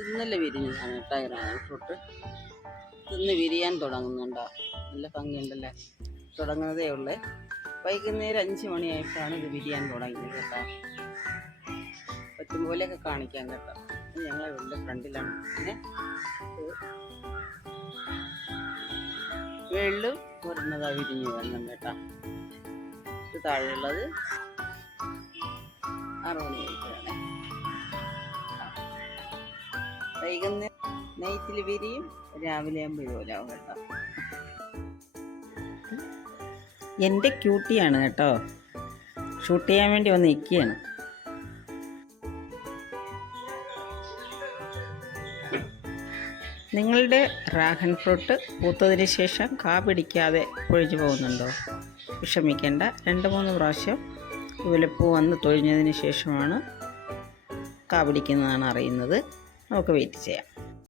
ഇന്നലെ വിരിഞ്ഞതാണ് dragon fruit. ഇന്ന് വിരിയാൻ തുടങ്ങുന്നുണ്ടോ? നല്ല ഭംഗിയുണ്ടല്ലേ. തുടങ്ങുന്നതേ ഉള്ളേ. വൈകുന്നേരം 5 മണിയായിട്ടാണ് ഇത് വിരിയാൻ തുടങ്ങിയത് കേട്ടോ. പറ്റും പോലെയൊക്കെ കാണിക്കാം കേട്ടോ. ഞങ്ങളെ വീടിൻ്റെ ഫ്രണ്ടിലാണ്. പിന്നെ വെള്ളം വരുന്നതാ വിരിഞ്ഞു വരുന്നുണ്ട് കേട്ടോ. ഇത് താഴെയുള്ളത് 6 മണിയായിട്ടാണ്. വൈകുന്നേരം നൈറ്റിൽ വിരിയും, രാവിലെ ആകുമ്പോൾ ഇതുപോലെ ആവും കേട്ടോ. എൻ്റെ ക്യൂട്ടിയാണ് കേട്ടോ. ഷൂട്ട് ചെയ്യാൻ വേണ്ടി വന്ന് നിൽക്കുകയാണ്. നിങ്ങളുടെ ഡ്രാഗൺ ഫ്രൂട്ട് പൂത്തതിന് ശേഷം കാ പിടിക്കാതെ പൊഴിഞ്ഞു പോകുന്നുണ്ടോ? വിഷമിക്കേണ്ട. 2-3 പ്രാവശ്യം ഇതുപോലെ പൂ വന്ന് തൊഴിഞ്ഞതിന് ശേഷമാണ് കാ പിടിക്കുന്നതാണ് അറിയുന്നത്. നമുക്ക് വെയിറ്റ് ചെയ്യാം.